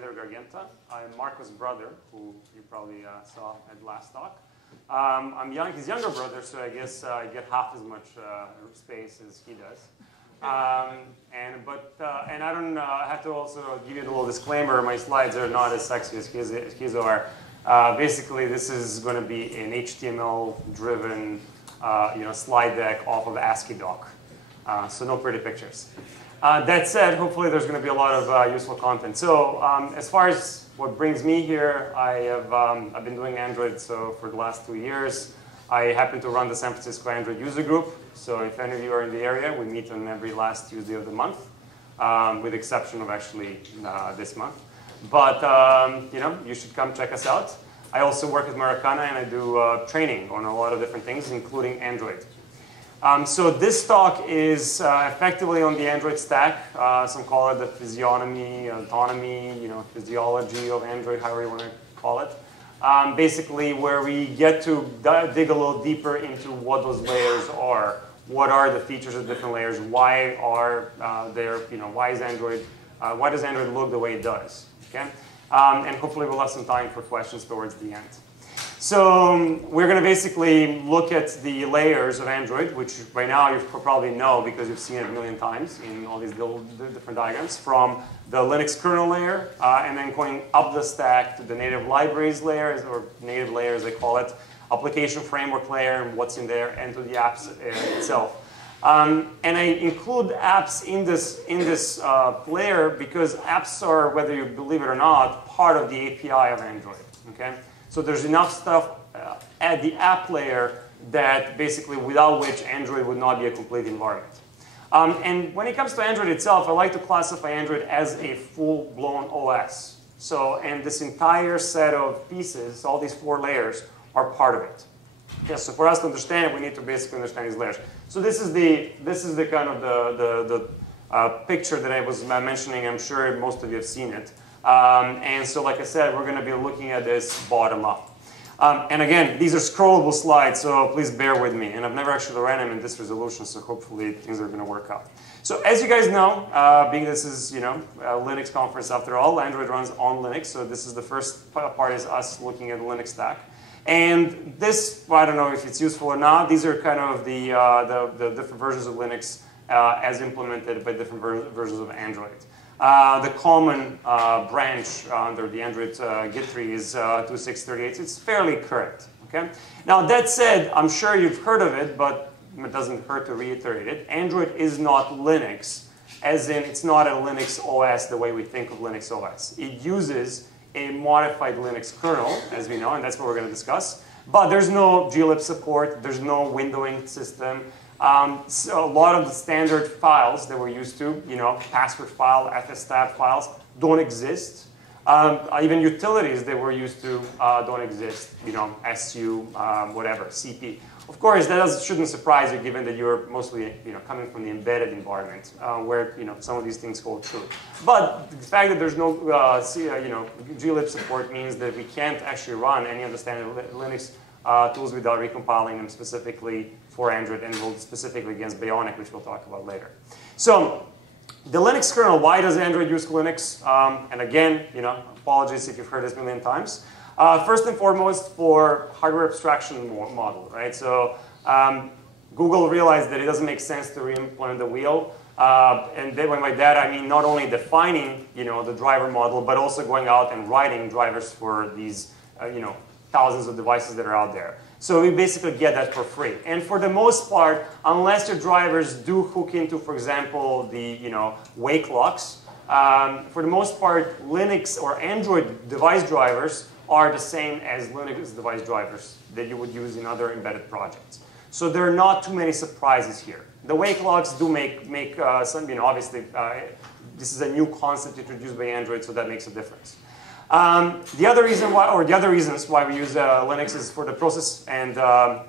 Aleksandar Gargenta. I'm Marco's brother, who you probably saw at last talk. I'm his younger brother, so I guess I get half as much space as he does. And I don't have to also give you a little disclaimer. My slides are not as sexy as his are. Basically, this is going to be an HTML-driven slide deck off of ASCII doc. So no pretty pictures. That said, hopefully there's going to be a lot of useful content. So as far as what brings me here, I've been doing Android for the last 2 years. I happen to run the San Francisco Android user group. So if any of you are in the area, we meet on every last Tuesday of the month, with the exception of actually this month. But you should come check us out. I also work at Maracana, and I do training on a lot of different things, including Android. So this talk is effectively on the Android stack. Some call it the physiognomy, autonomy, physiology of Android, however you want to call it. Basically, where we get to dig a little deeper into what those layers are. What are the features of different layers? Why are why does Android look the way it does? Okay, and hopefully we'll have some time for questions towards the end. So we're going to basically look at the layers of Android, which by now you probably know because you've seen it a million times in all these little different diagrams, from the Linux kernel layer, and then going up the stack to the native libraries layers, or native layers they call it, application framework layer and what's in there, and to the apps itself. And I include apps in this layer because apps are, whether you believe it or not, part of the API of Android. Okay? So there's enough stuff at the app layer that basically without which Android would not be a complete environment. And when it comes to Android itself, I like to classify Android as a full-blown OS. And this entire set of pieces, all these 4 layers, are part of it. Yeah, so for us to understand it, we need to basically understand these layers. So this is the kind of the picture that I was mentioning. I'm sure most of you have seen it. And so, like I said, we're going to be looking at this bottom up. And again, these are scrollable slides, so please bear with me. And I've never actually ran them in this resolution, so hopefully things are going to work out. So as you guys know, being this is a Linux conference after all, Android runs on Linux. So this is the first part is us looking at the Linux stack. And this, well, I don't know if it's useful or not. These are kind of the different versions of Linux as implemented by different versions of Android. The common branch under the Android Git tree is 2638. It's fairly current. Okay. Now that said, I'm sure you've heard of it, but it doesn't hurt to reiterate it. Android is not Linux, as in it's not a Linux OS the way we think of Linux OS. It uses a modified Linux kernel, as we know, and that's what we're going to discuss. But there's no glib support. There's no windowing system. So a lot of the standard files that we're used to, password file, fstab files, don't exist. Even utilities that we're used to don't exist. SU, whatever, CP. Of course, that shouldn't surprise you, given that you're mostly coming from the embedded environment, where some of these things hold true. But the fact that there's no glib support means that we can't actually run any of the standard Linux tools without recompiling them specifically for Android, and specifically against Bionic, which we'll talk about later. So the Linux kernel, why does Android use Linux? And again, apologies if you've heard this a million times. First and foremost, for hardware abstraction model, right? So Google realized that it doesn't make sense to re-implement the wheel. And by that, I mean not only defining, the driver model, but also going out and writing drivers for these, thousands of devices that are out there. So we basically get that for free. And for the most part, unless your drivers do hook into, for example, the wake locks, for the most part, Linux or Android device drivers are the same as Linux device drivers that you would use in other embedded projects. So there are not too many surprises here. The wake locks do make some, obviously, this is a new concept introduced by Android, so that makes a difference. The other reason why, or the other reasons why we use Linux is for the process and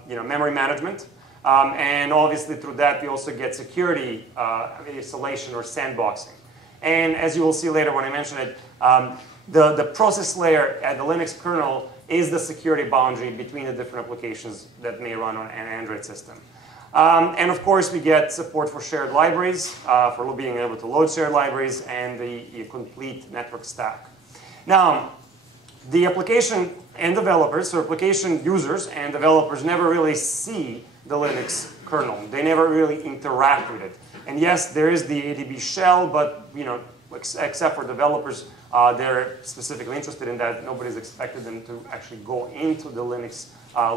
memory management. And obviously through that we also get security isolation or sandboxing. And as you will see later when I mention it, the process layer at the Linux kernel is the security boundary between the different applications that may run on an Android system. And of course we get support for shared libraries, for being able to load shared libraries, and the complete network stack. Now, the application and developers, so application users and developers never really see the Linux kernel. They never really interact with it. And yes, there is the ADB shell, but except for developers, they're specifically interested in that. Nobody's expected them to actually go into the Linux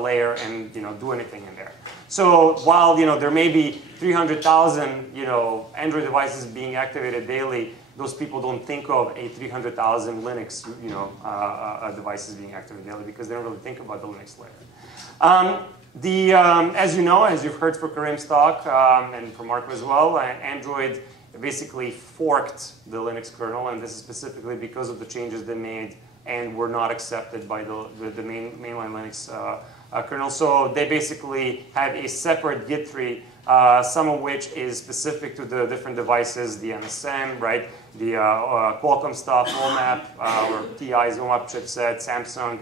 layer and do anything in there. So while there may be 300,000 Android devices being activated daily, those people don't think of a 300,000 Linux devices being activated daily because they don't really think about the Linux layer. As you know, as you've heard from Karim's talk and from Marco as well, Android basically forked the Linux kernel, and this is specifically because of the changes they made and were not accepted by the mainline Linux kernel. So they basically have a separate Git tree, some of which is specific to the different devices, the MSM, right, the Qualcomm stuff, OMAP, or TI's OMAP chipset, Samsung,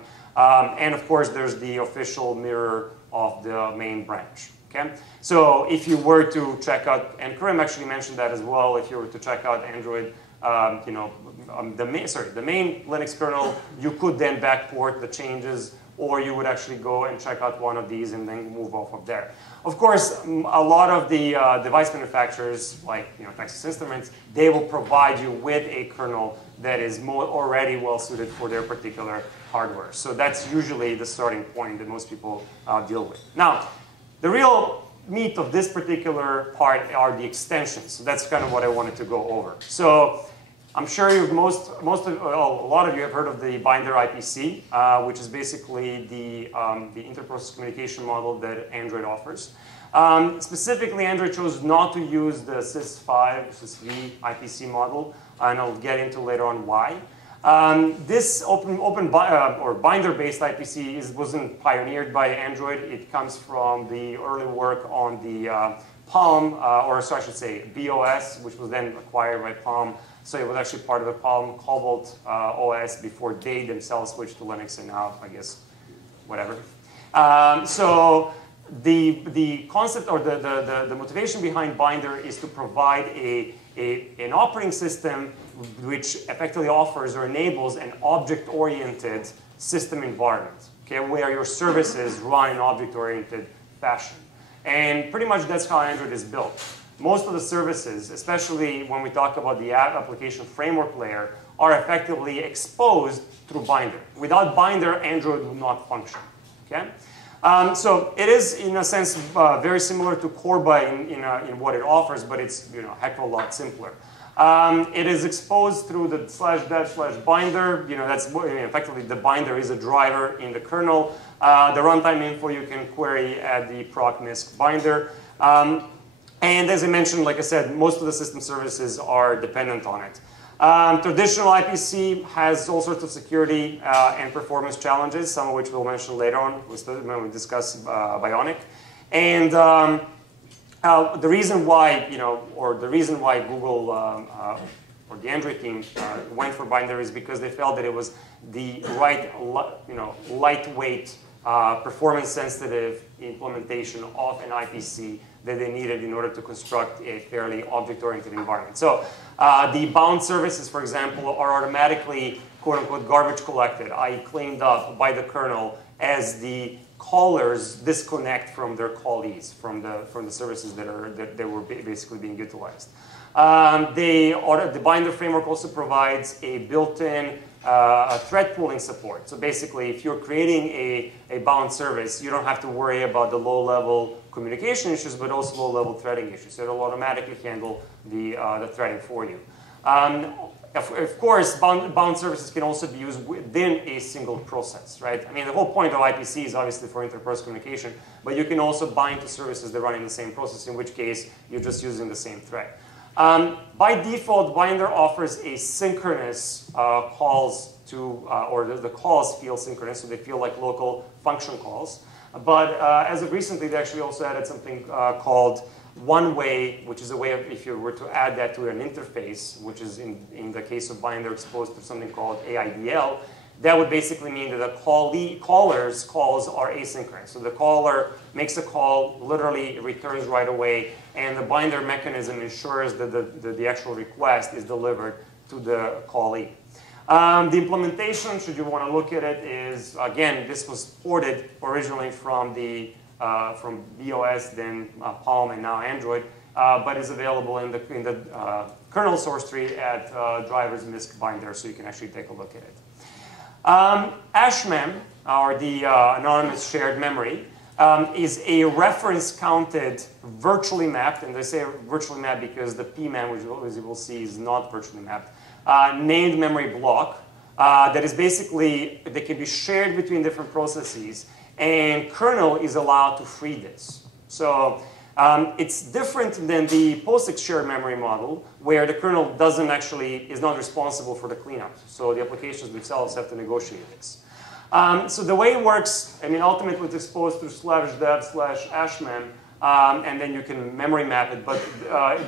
and of course there's the official mirror of the main branch. Okay? So if you were to check out, and Karim actually mentioned that as well, if you were to check out Android, the main Linux kernel, you could then backport the changes, or you would actually go and check out one of these and then move off of there. Of course, a lot of the device manufacturers, like Texas Instruments, they will provide you with a kernel that is already well suited for their particular hardware. So that's usually the starting point that most people deal with. Now, the real meat of this particular part are the extensions. So that's kind of what I wanted to go over. So I'm sure a lot of you have heard of the Binder IPC, which is basically the interprocess communication model that Android offers. Specifically, Android chose not to use the sys5, sys3 IPC model, and I'll get into later on why. This binder-based IPC wasn't pioneered by Android. It comes from the early work on the Palm, I should say BOS, which was then acquired by Palm. So it was actually part of the Palm Cobalt OS before they themselves switched to Linux, and now, I guess, whatever. So the concept or the motivation behind Binder is to provide an operating system which effectively offers or enables an object-oriented system environment, okay, where your services run in object-oriented fashion. And pretty much that's how Android is built. Most of the services, especially when we talk about the application framework layer, are effectively exposed through Binder. Without Binder, Android would not function. Okay? So it is, in a sense, very similar to Corba in what it offers, but it's a heck of a lot simpler. It is exposed through the /dev/binder. That's effectively the binder is a driver in the kernel. The runtime info you can query at the proc_misc binder. And as I mentioned, like I said, most of the system services are dependent on it. Traditional IPC has all sorts of security and performance challenges, some of which we'll mention later on when we discuss Bionic. And the reason why, Google or the Android team went for Binder is because they felt that it was the right, lightweight, performance-sensitive implementation of an IPC that they needed in order to construct a fairly object-oriented environment. So the bound services, for example, are automatically, quote-unquote, garbage collected, i.e. cleaned up by the kernel as the callers disconnect from their callees, from the services that were basically being utilized. The Binder framework also provides a built-in thread pooling support. So basically, if you're creating a bound service, you don't have to worry about the low-level communication issues, but also low-level threading issues. So it'll automatically handle the threading for you. Of course, bound services can also be used within a single process, right? I mean, the whole point of IPC is obviously for inter-process communication, but you can also bind to services that run in the same process, in which case you're just using the same thread. By default, Binder offers asynchronous calls to, or the calls feel synchronous, so they feel like local function calls. But as of recently, they actually also added something called one-way, which is a way of, if you were to add that to an interface, which is in the case of Binder exposed to something called AIDL, that would basically mean that the caller's calls are asynchronous. So the caller makes a call, literally returns right away, and the Binder mechanism ensures that the actual request is delivered to the callee. The implementation, should you want to look at it, is, again, this was ported originally from from BOS, then Palm, and now Android, but is available in the kernel source tree at drivers misc binder, so you can actually take a look at it. AshMem, or the anonymous shared memory, is a reference-counted, virtually mapped, and they say virtually mapped because the pmem, which you will see, is not virtually mapped, named memory block that is basically, that can be shared between different processes, and kernel is allowed to free this. So it's different than the POSIX shared memory model, where the kernel is not responsible for the cleanup. So the applications themselves have to negotiate this. So the way it works, I mean, ultimately it's exposed through /dev/ashmem, and then you can memory map it. But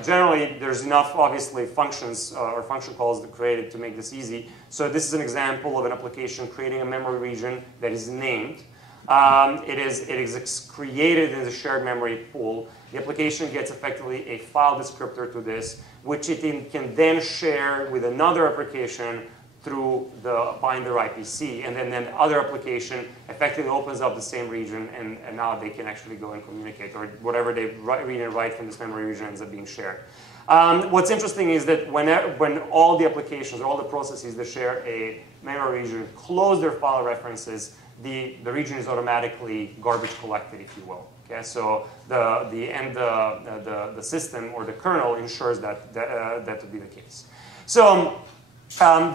generally, there's enough, obviously, functions or function calls created to make this easy. So this is an example of an application creating a memory region that is named. It is created in the shared memory pool. The application gets effectively a file descriptor to this, which it can then share with another application through the binder IPC. And then the other application effectively opens up the same region, and now they can actually go and communicate, or whatever they read and write from this memory region ends up being shared. What's interesting is that when all the applications, or all the processes that share a memory region close their file references, the region is automatically garbage collected, if you will. Okay, so the system or the kernel ensures that to be the case. So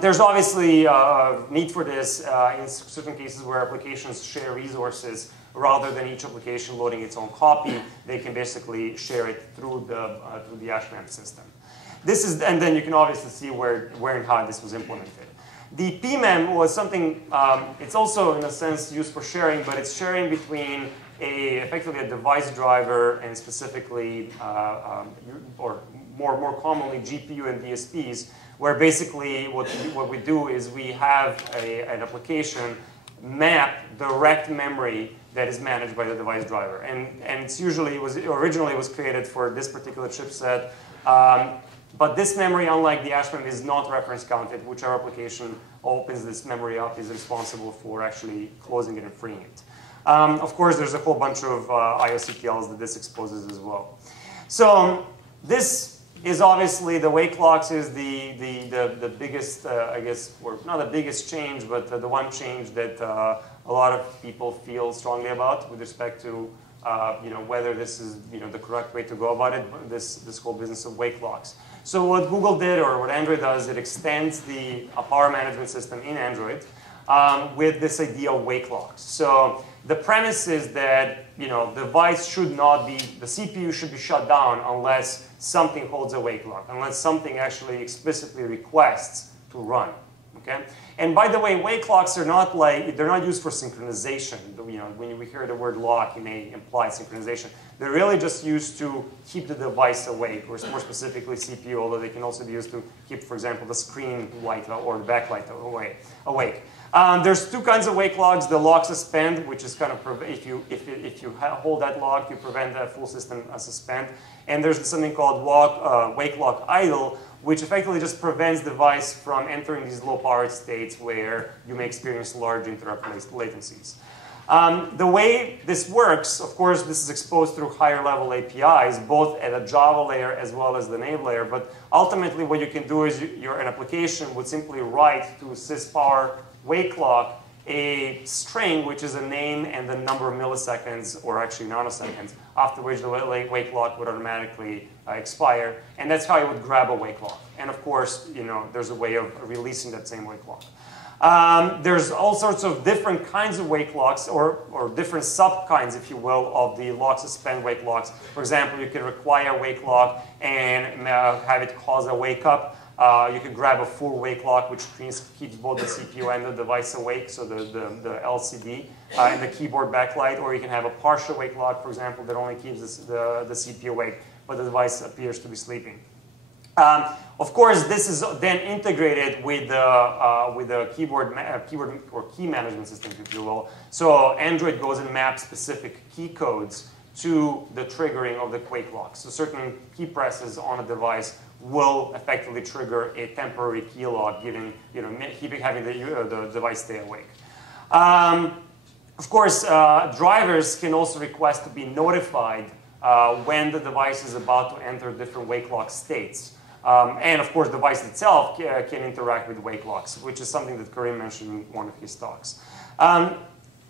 there's obviously need for this in certain cases where applications share resources. Rather than each application loading its own copy, they can basically share it through the ashmem system. This is, and then you can obviously see where and how this was implemented. The pmem was something, it's also in a sense used for sharing, but it's sharing between effectively a device driver and specifically, or more commonly, GPU and DSPs, where basically what we do is we have an application map direct memory that is managed by the device driver. And it's usually, originally was created for this particular chipset. But this memory, unlike the ashmem, is not reference counted. Whichever application opens this memory up is responsible for actually closing it and freeing it. Of course, there's a whole bunch of IOCTLs that this exposes as well. So this is obviously, the wake locks is the biggest, I guess, or not the biggest change, but the one change that a lot of people feel strongly about with respect to whether this is the correct way to go about it, this whole business of wake locks. So what Google did, or what Android does, it extends the power management system in Android with this idea of wake locks. So the premise is that device should not be, the CPU should be shut down unless something holds a wake lock, unless something actually explicitly requests to run. Okay? And by the way, wake locks are not they're not used for synchronization. When we hear the word lock, it may imply synchronization. They're really just used to keep the device awake, or more specifically CPU, although they can also be used to keep, for example, the screen light or the backlight awake. There's two kinds of wake locks. The lock suspend, which is kind of, if you hold that lock, you prevent the full system suspend. And there's something called wake lock idle, which effectively just prevents the device from entering these low-powered states where you may experience large interrupt latencies. The way this works, of course, this is exposed through higher-level APIs, both at a Java layer as well as the native layer. But ultimately, what you can do is an application would simply write to syspower wake lock a string, which is a name and the number of milliseconds, or actually nanoseconds, after which the wake lock would automatically expire. And that's how you would grab a wake lock. And of course, there's a way of releasing that same wake lock. There's all sorts of different kinds of wake locks, or different sub-kinds, if you will, of the lock suspend wake locks. For example, you can require a wake lock and have it cause a wake up. You could grab a full wake lock, which keeps both the CPU and the device awake, so the LCD and the keyboard backlight. Or you can have a partial wake lock, for example, that only keeps the CPU awake, but the device appears to be sleeping. Of course, this is then integrated with the keyboard or key management system, if you will. So Android goes and maps specific key codes to the triggering of the wake lock. So certain key presses on a device will effectively trigger a temporary key lock, giving, having the device stay awake. Of course, drivers can also request to be notified when the device is about to enter different wake lock states. And of course, the device itself can interact with wake locks, which is something that Karim mentioned in one of his talks.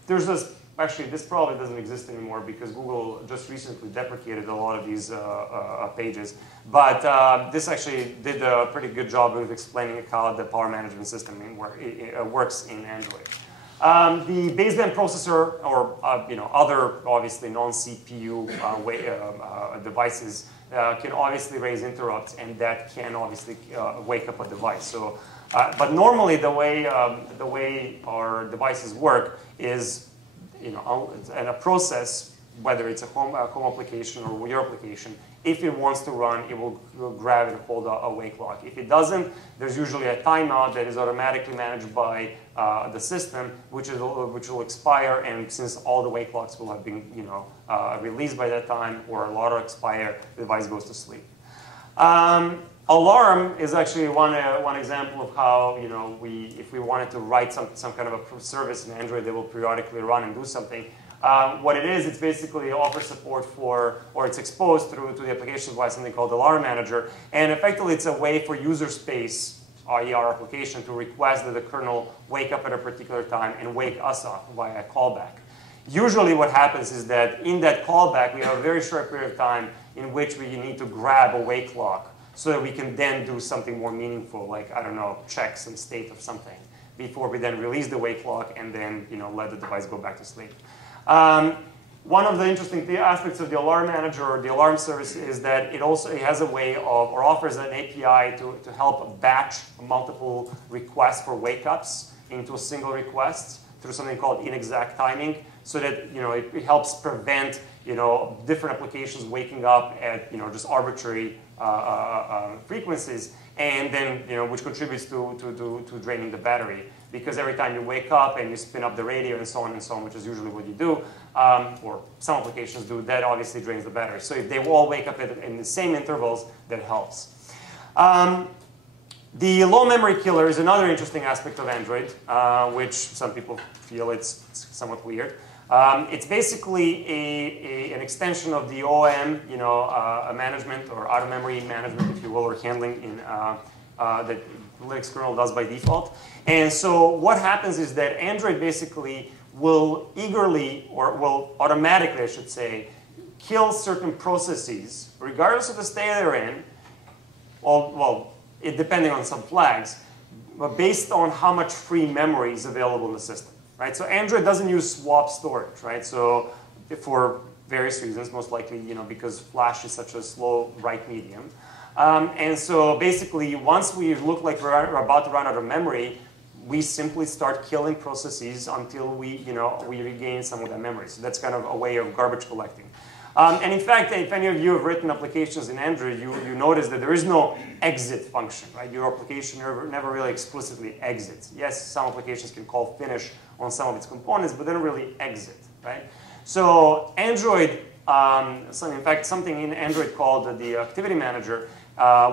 There's this, actually, this probably doesn't exist anymore because Google just recently deprecated a lot of these pages. But this actually did a pretty good job of explaining how the power management system works in Android. The baseband processor or other obviously non-CPU devices can obviously raise interrupts, and that can obviously wake up a device. So, but normally the way our devices work is, in a process, whether it's a home application or your application, if it wants to run, it will grab and hold a wake lock. If it doesn't, there's usually a timeout that is automatically managed by the system, which will expire. And since all the wake locks will have been, released by that time, or a lot will expire, the device goes to sleep. Alarm is actually one example of how, if we wanted to write some kind of a service in Android that will periodically run and do something. What it is, it's basically offers support for, or it's exposed through to the application by something called Alarm Manager. And effectively, it's a way for user space, i.e. our application, to request that the kernel wake up at a particular time and wake us up via a callback. Usually what happens is that in that callback, we have a very short period of time in which we need to grab a wake lock so that we can then do something more meaningful, like, I don't know, check some state of something, before we then release the wake lock and then let the device go back to sleep. One of the interesting aspects of the Alarm Manager or the Alarm service is that it has a way of, or offers an API to help batch multiple requests for wake-ups into a single request through something called inexact timing, so that it helps prevent different applications waking up at just arbitrary frequencies, and then which contributes to draining the battery. Because every time you wake up and you spin up the radio and so on, which is usually what you do, or some applications do, that obviously drains the battery. So if they all wake up in the same intervals, that helps. The low memory killer is another interesting aspect of Android, which some people feel it's somewhat weird. It's basically an extension of the OM, management or out of memory management, if you will, or handling in that Linux kernel does by default. And so what happens is that Android basically will eagerly, or will automatically, I should say, kill certain processes, regardless of the state they're in, depending on some flags, but based on how much free memory is available in the system. Right? So Android doesn't use swap storage, right? So for various reasons, most likely, because Flash is such a slow write medium. And so basically, once we look like we're about to run out of memory, we simply start killing processes until we regain some of that memory. So that's kind of a way of garbage collecting. And in fact, if any of you have written applications in Android, you notice that there is no exit function, right? Your application never really explicitly exits. Yes, some applications can call finish on some of its components, but they don't really exit, right? So Android, in fact, something in Android called the Activity Manager,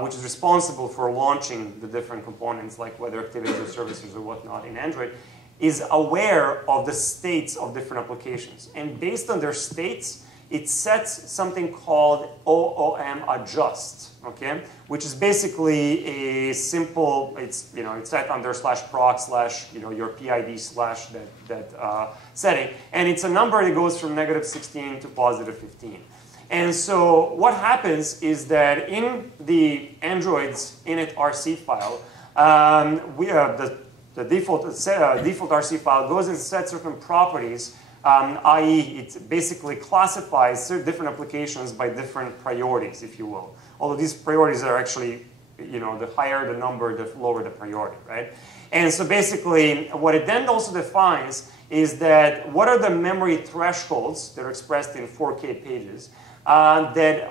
which is responsible for launching the different components, like whether activities or services or whatnot in Android, is aware of the states of different applications. And based on their states, it sets something called OOM adjust, okay? Which is basically a simple, it's set under /proc/ your PID / that setting. And it's a number that goes from -16 to +15. And so what happens is that in the Android's init RC file, the default RC file goes and sets certain properties, i.e. it basically classifies different applications by different priorities, if you will. Although these priorities are actually, the higher the number, the lower the priority, right? And so basically, what it then also defines is that what are the memory thresholds that are expressed in 4K pages that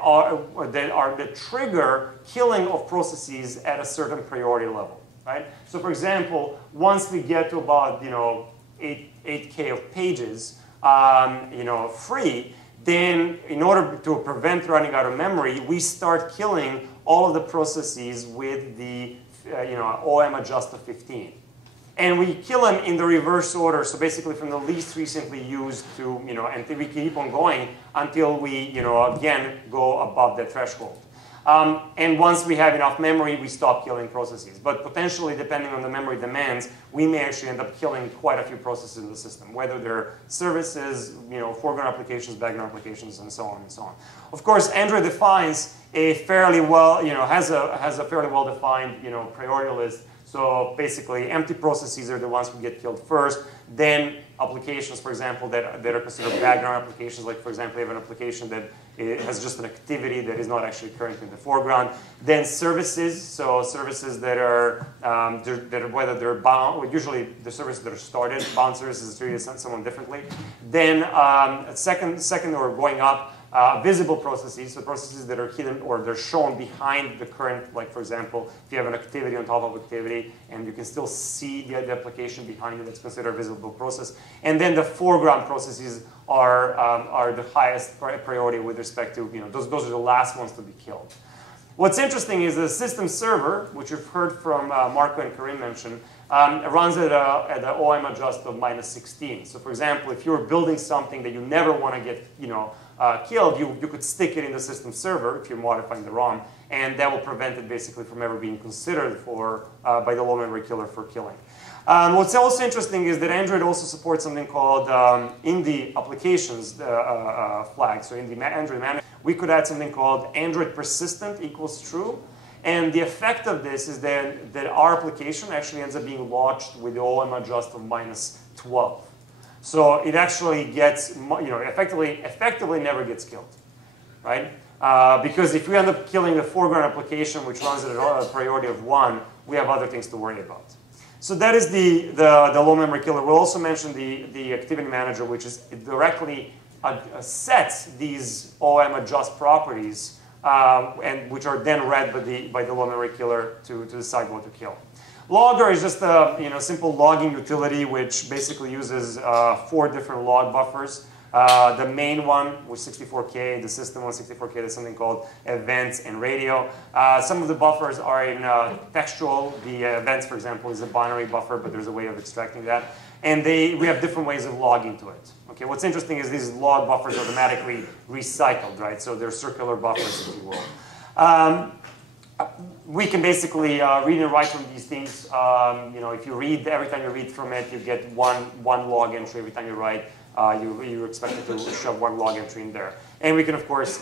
trigger killing of processes at a certain priority level, right? So for example, once we get to about 8K of pages, free, then in order to prevent running out of memory, we start killing all of the processes with the OM adjust of 15. And we kill them in the reverse order, so basically from the least recently used to, and we keep on going until we, again, go above the threshold. And once we have enough memory, we stop killing processes. But potentially, depending on the memory demands, we may actually end up killing quite a few processes in the system, whether they're services, foreground applications, background applications, and so on and so on. Of course, Android defines a fairly has a fairly well-defined, priority list. So basically, empty processes are the ones who get killed first. Then applications, for example, that are considered background applications, like, for example, you have an application that has just an activity that is not actually current in the foreground. Then services, so services that are whether they're bound, usually the services that are started, bound services is treated somewhat differently. Then second or going up, visible processes, so processes that are hidden or they're shown behind the current, like for example, if you have an activity on top of activity and you can still see the application behind it, that's considered a visible process. And then the foreground processes are the highest priority with respect to, those are the last ones to be killed. What's interesting is the system server, which you've heard from Marco and Karim mention, runs at an OM adjust of -16. So for example, if you're building something that you never want to get, killed, you could stick it in the system server if you're modifying the ROM, and that will prevent it basically from ever being considered by the low memory killer for killing. What's also interesting is that Android also supports something called in the applications flag. So in the Android manager, we could add something called Android persistent equals true. And the effect of this is that our application actually ends up being launched with the OM adjust of -12. So it actually gets, effectively never gets killed, right? Because if we end up killing the foreground application, which runs at a priority of 1, we have other things to worry about. So that is the low memory killer. We'll also mention the activity manager, which is directly sets these OM adjust properties, and which are then read by the low memory killer to decide what to kill. Logger is just a simple logging utility which basically uses 4 different log buffers. The main one was 64K, the system one 64K, there's something called events and radio. Some of the buffers are in textual. The events, for example, is a binary buffer, but there's a way of extracting that. And we have different ways of logging to it. Okay, what's interesting is these log buffers are automatically recycled, right? So they're circular buffers, if you will. We can basically read and write from these things. If you read, every time you read from it, you get one log entry. Every time you write, you're expected to shove 1 log entry in there. And we can, of course,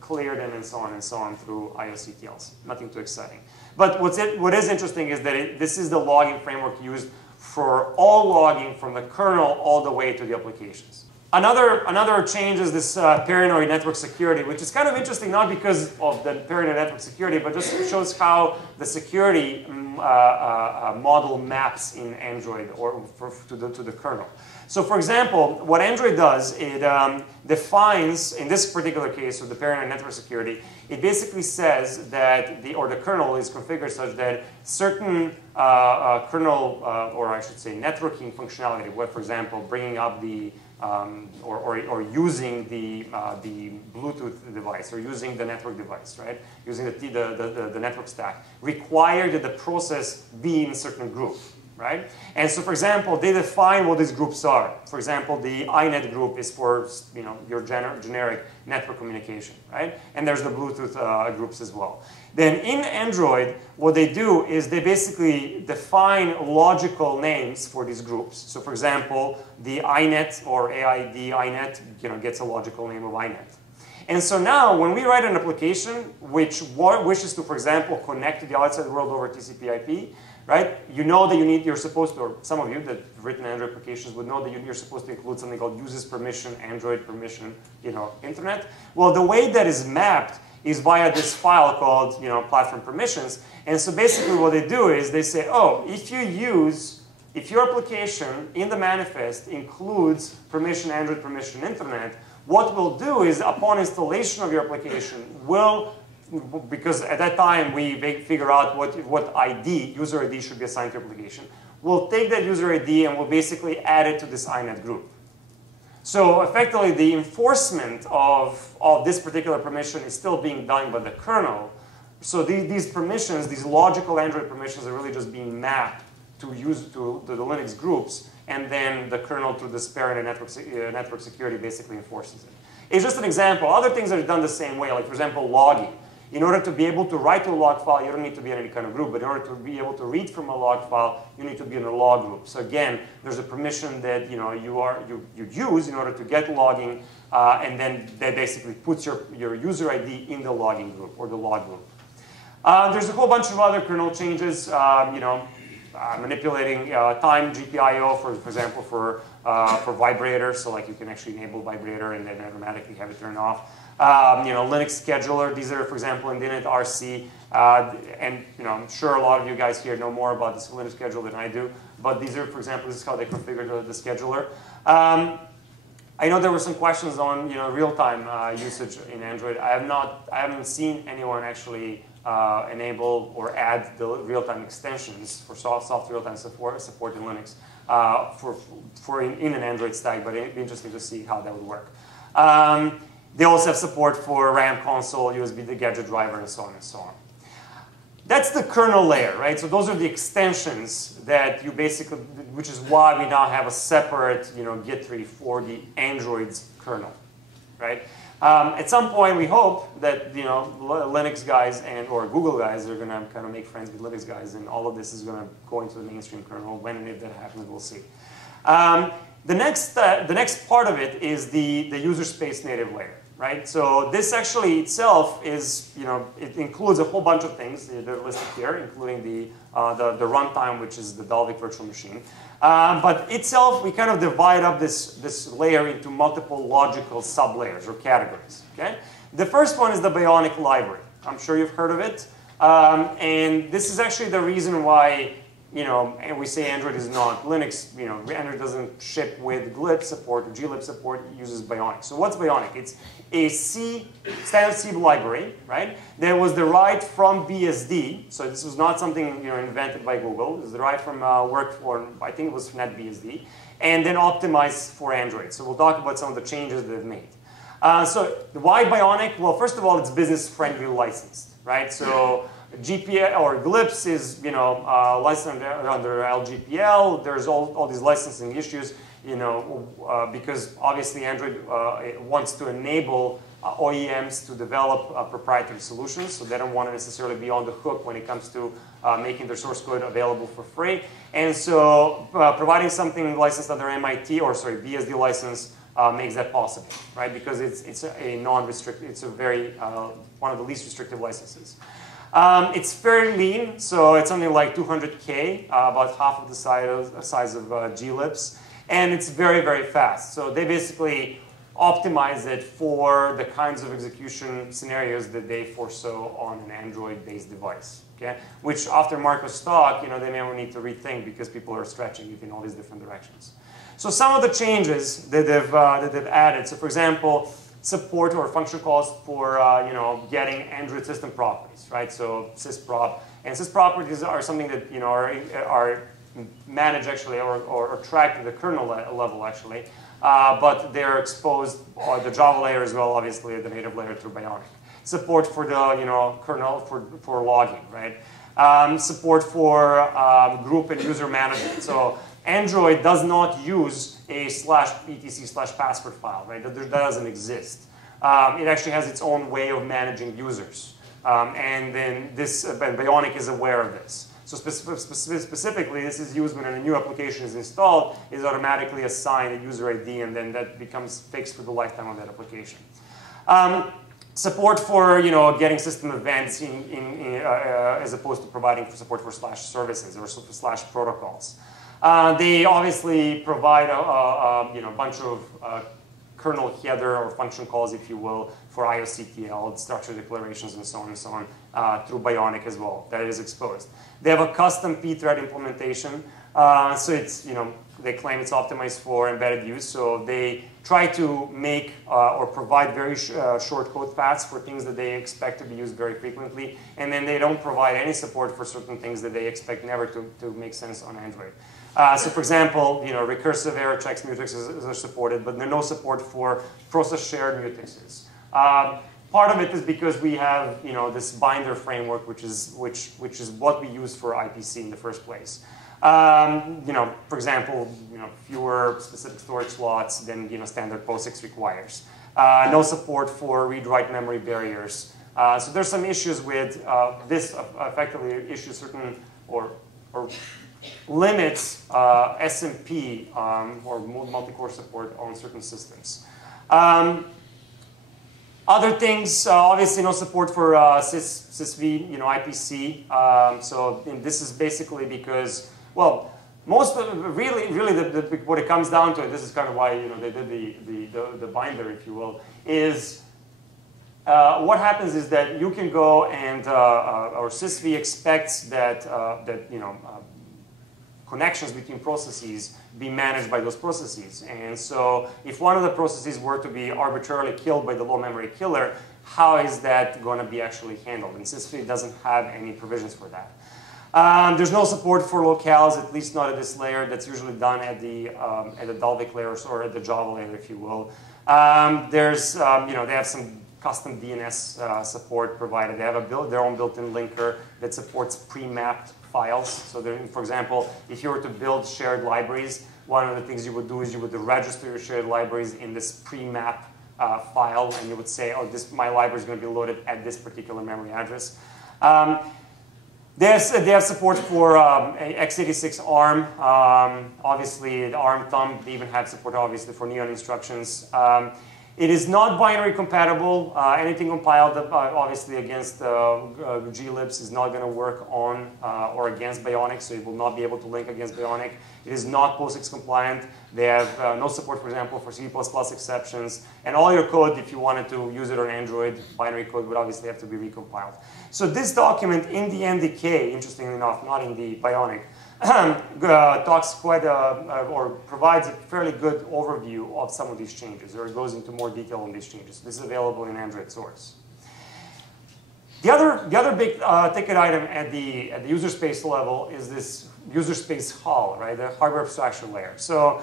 clear them and so on through IOCTLs. Nothing too exciting. But what is interesting is that this is the logging framework used for all logging from the kernel all the way to the applications. Another change is this paranoid network security, which is kind of interesting, not because of the paranoid network security, but just shows how the security model maps in Android or to the kernel. So for example, what Android does, it defines, in this particular case of the paranoid network security, it basically says that the kernel is configured such that certain kernel, or I should say networking functionality, where for example, bringing up the or using the Bluetooth device or using the network device, right? Using the network stack, require that the process be in a certain group, right? And so, for example, they define what these groups are. For example, the iNet group is for your generic network communication, right? And there's the Bluetooth groups as well. Then in Android, what they do is they basically define logical names for these groups. So for example, the iNet or AID iNet gets a logical name of iNet. And so now when we write an application which wishes to, for example, connect to the outside world over TCP/IP, right? You know that you're supposed to, or some of you that have written Android applications would know that you're supposed to include something called uses permission, Android permission, internet. Well, the way that is mapped is via this file called, platform permissions. And so basically what they do is they say, oh, if your application in the manifest includes permission, Android permission, internet, what we'll do is upon installation of your application, because at that time we figure out what ID, user ID should be assigned to your application, we'll take that user ID and we'll basically add it to this iNet group. So effectively, the enforcement of this particular permission is still being done by the kernel. So these permissions, these logical Android permissions, are really just being mapped to the Linux groups, and then the kernel through the parent and network security basically enforces it. It's just an example. Other things are done the same way, like for example, logging. In order to be able to write to a log file, you don't need to be in any kind of group, but in order to be able to read from a log file, you need to be in a log group. So again, there's a permission that you use in order to get logging, and then that basically puts your user ID in the logging group or the log group. There's a whole bunch of other kernel changes, manipulating time GPIO, for example, for vibrators, so like you can actually enable vibrator and then automatically have it turn off. Linux scheduler, these are, for example, in init RC, and I'm sure a lot of you guys here know more about this Linux scheduler than I do, but these are, for example, this is how they configure the scheduler. I know there were some questions on real-time usage in Android. I haven't seen anyone actually enable or add the real-time extensions for soft real-time support in Linux in an Android stack, but it'd be interesting to see how that would work. They also have support for RAM console, USB, the gadget driver, and so on and so on. That's the kernel layer, right? So those are the extensions that you basically, which is why we now have a separate, Git tree for the Android's kernel, right? At some point, we hope that Linux guys or Google guys are going to kind of make friends with Linux guys, and all of this is going to go into the mainstream kernel. When and if that happens, we'll see. The next part of it is the user space native layer, right? So this actually itself is, it includes a whole bunch of things that are listed here, including the runtime, which is the Dalvik virtual machine. But itself, we kind of divide up this layer into multiple logical sub-layers or categories, okay? The first one is the Bionic Library. I'm sure you've heard of it. And this is actually the reason why and we say Android is not Linux. Android doesn't ship with glib support or glib support. It uses Bionic. So what's Bionic? It's a standard C library, right? That was derived from BSD. So this was not something invented by Google. It was derived from work for, I think it was NetBSD, and then optimized for Android. So we'll talk about some of the changes they've made. So why Bionic? Well, first of all, it's business-friendly licensed, right? So GPL or GLIPS is licensed under LGPL. There's all these licensing issues, because obviously Android wants to enable OEMs to develop proprietary solutions, so they don't want to necessarily be on the hook when it comes to making their source code available for free. And so providing something licensed under BSD license makes that possible, right? Because it's a non-restricted, it's a very one of the least restrictive licenses. It's fairly lean, so it's something like 200K, about half of the size of glibs, and it's very, very fast. So they basically optimize it for the kinds of execution scenarios that they foresaw on an Android-based device. Okay? Which after Marco's talk, they may need to rethink because people are stretching it in all these different directions. So some of the changes that they've added. So for example, support or function calls for getting Android system properties, right? So sysprop, and sysproperties are something that are managed actually or tracked at the kernel level actually, but they're exposed on the Java layer as well, obviously the native layer through Bionic. Support for the kernel for logging, right? Support for group and user management. So Android does not use a /etc/password file, right? That doesn't exist. It actually has its own way of managing users. And then Bionic is aware of this. So specifically, this is used when a new application is installed, is automatically assigned a user ID, and then that becomes fixed for the lifetime of that application. Support for getting system events as opposed to providing support for /services or /protocols. They obviously provide a bunch of kernel header or function calls, if you will, for IOCTL, structure declarations, and so on through Bionic as well. That is exposed. They have a custom pthread implementation, so it's they claim it's optimized for embedded use. So they try to make or provide very short code paths for things that they expect to be used very frequently, and then they don't provide any support for certain things that they expect never to make sense on Android. So for example, recursive error checks mutexes are supported, but there's no support for process shared mutexes. Part of it is because we have this binder framework, which is what we use for IPC in the first place. For example, fewer specific storage slots than standard POSIX requires. No support for read-write memory barriers. So there's some issues with this. Effectively issues certain or limits SMP or multi-core support on certain systems. Other things, obviously no support for sysv, IPC. So this is basically because, well, most of really what it comes down to, this is kind of why they did the binder, if you will, is what happens is that you can go and or sysv expects that connections between processes be managed by those processes. And so if one of the processes were to be arbitrarily killed by the low memory killer, how is that going to be actually handled? And sysv doesn't have any provisions for that. There's no support for locales, at least not at this layer. That's usually done at the Dalvik layer or at the Java layer, if you will. They have some custom DNS support provided. They have their own built-in linker that supports pre-mapped files. So for example, if you were to build shared libraries, one of the things you would do is you would register your shared libraries in this pre-map file, and you would say, oh, my library is going to be loaded at this particular memory address. They have support for x86 ARM. Obviously, the ARM thumb, they even have support, obviously, for Neon instructions. It is not binary compatible. Anything compiled, obviously, against glibs is not going to work on or against Bionic, so it will not be able to link against Bionic. It is not POSIX compliant. They have no support, for example, for C++ exceptions. And all your code, if you wanted to use it on Android, binary code would obviously have to be recompiled. So this document in the NDK, interestingly enough, not in the Bionic, talks quite or provides a fairly good overview of some of these changes, or it goes into more detail on these changes. This is available in Android source. The other big ticket item at the user space level is this user space HAL, right? The hardware abstraction layer. So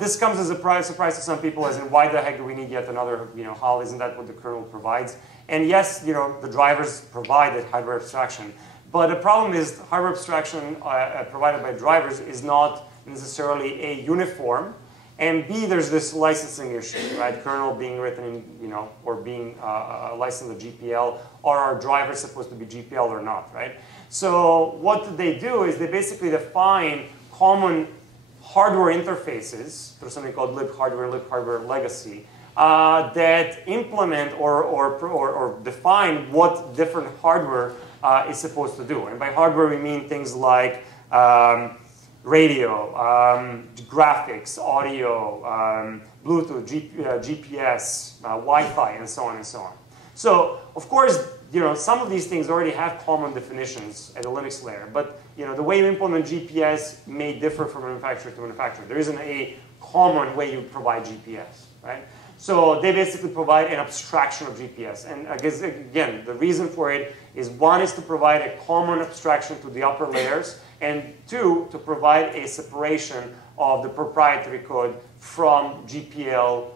this comes as a surprise to some people, as in why the heck do we need yet another HAL? Isn't that what the kernel provides? And yes, the drivers provide that hardware abstraction. But the problem is hardware abstraction provided by drivers is not necessarily A, uniform, and B, there's this licensing issue, right? Kernel being written in, or being licensed with GPL, or are drivers supposed to be GPL or not, right? So what they do is they basically define common hardware interfaces through something called libhardware legacy that implement or define what different hardware is supposed to do. And by hardware, we mean things like radio, graphics, audio, Bluetooth, GPS, Wi-Fi, and so on and so on. So, of course, some of these things already have common definitions at the Linux layer, but the way you implement GPS may differ from manufacturer to manufacturer. There isn't a common way you provide GPS, right? So they basically provide an abstraction of GPS. And I guess, again, the reason for it is one is to provide a common abstraction to the upper layers, and two, to provide a separation of the proprietary code from GPL,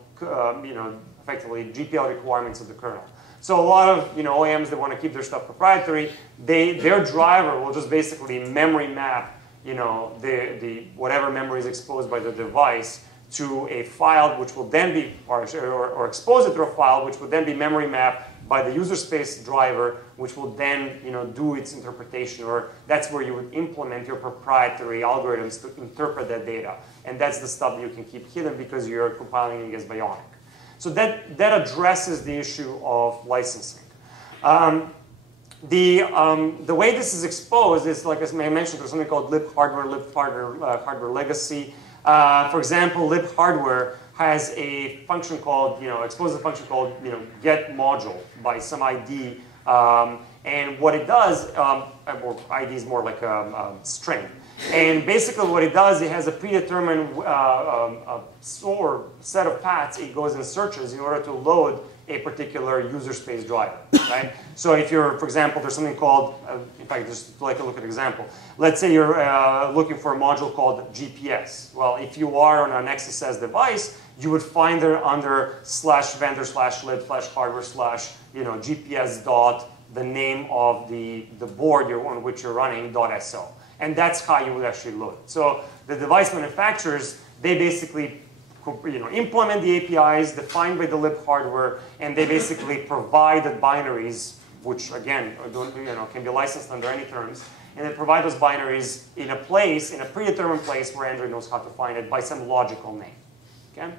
effectively GPL requirements of the kernel. So a lot of OEMs that want to keep their stuff proprietary, their driver will just basically memory map the whatever memory is exposed by the device to a file, which will then be, or expose it to a file, which will then be memory mapped by the user space driver, which will then do its interpretation, or that's where you would implement your proprietary algorithms to interpret that data. And that's the stuff that you can keep hidden because you're compiling against Bionic. So that addresses the issue of licensing. The way this is exposed is, like I mentioned, there's something called libhardware legacy. For example, libhardware has a function called, exposes a function called, get module by some ID. And what it does, or ID is more like a string. And basically what it does, it has a predetermined set of paths it goes and searches in order to load a particular user space driver, right? So if you're, for example, there's something called, in fact, just to look at an example. Let's say you're looking for a module called GPS. Well, if you are on an XSS device, you would find it under /vendor/lib/hardware/ GPS the name of the board on which you're running .so. And that's how you would actually load it. So the device manufacturers, they basically implement the APIs defined by the lib hardware, and they basically provide the binaries, which again can be licensed under any terms, and they provide those binaries in a predetermined place where Android knows how to find it by some logical name. Okay?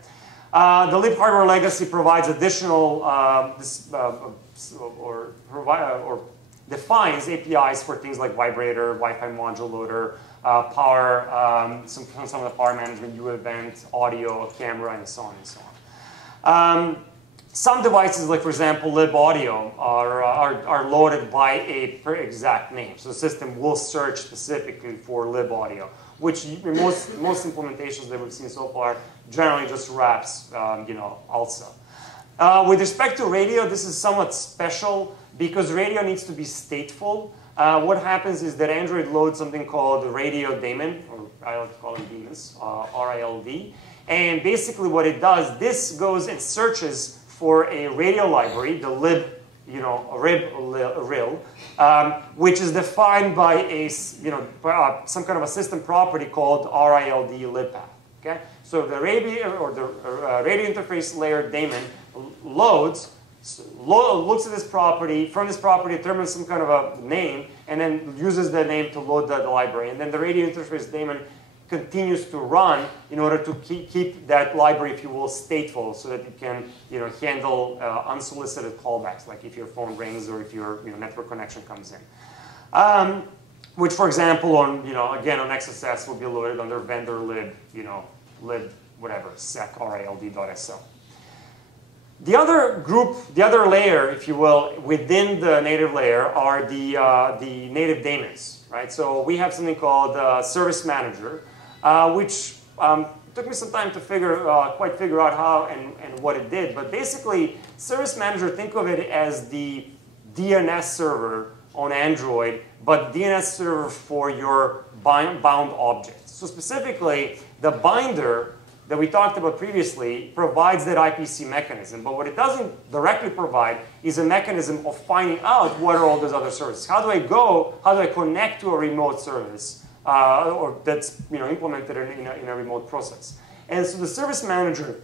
The lib hardware legacy provides additional or defines APIs for things like vibrator, Wi-Fi module loader, power, some of the power management, U event, audio, camera, and so on and so on. Some devices, like for example, lib audio, are loaded by a exact name. So the system will search specifically for lib audio, which in most implementations that we've seen so far generally just wraps, also. With respect to radio, this is somewhat special because radio needs to be stateful. What happens is that Android loads something called the radio daemon, or I like to call them daemons, RILD. And basically what it does, this goes and searches for a radio library, the lib, ril, which is defined by a, some kind of a system property called RILD libpath. Okay? So the radio radio interface layer daemon looks at this property, from this property determines some kind of a name, and then uses that name to load the library. And then the radio interface daemon continues to run in order to keep that library, if you will, stateful, so that it can handle unsolicited callbacks, like if your phone rings or if your network connection comes in. Which, for example, on again on XSS will be loaded under vendor lib, lib whatever sec rild.so. The other group, the other layer, if you will, within the native layer are the native daemons, right? So we have something called Service Manager, which took me some time to figure out how and what it did. But basically, Service Manager, think of it as the DNS server on Android, but DNS server for your bound objects. So specifically, the binder that we talked about previously provides that IPC mechanism, but what it doesn't directly provide is a mechanism of finding out what are all those other services. How do I connect to a remote service or that's implemented in a remote process? And so the Service Manager,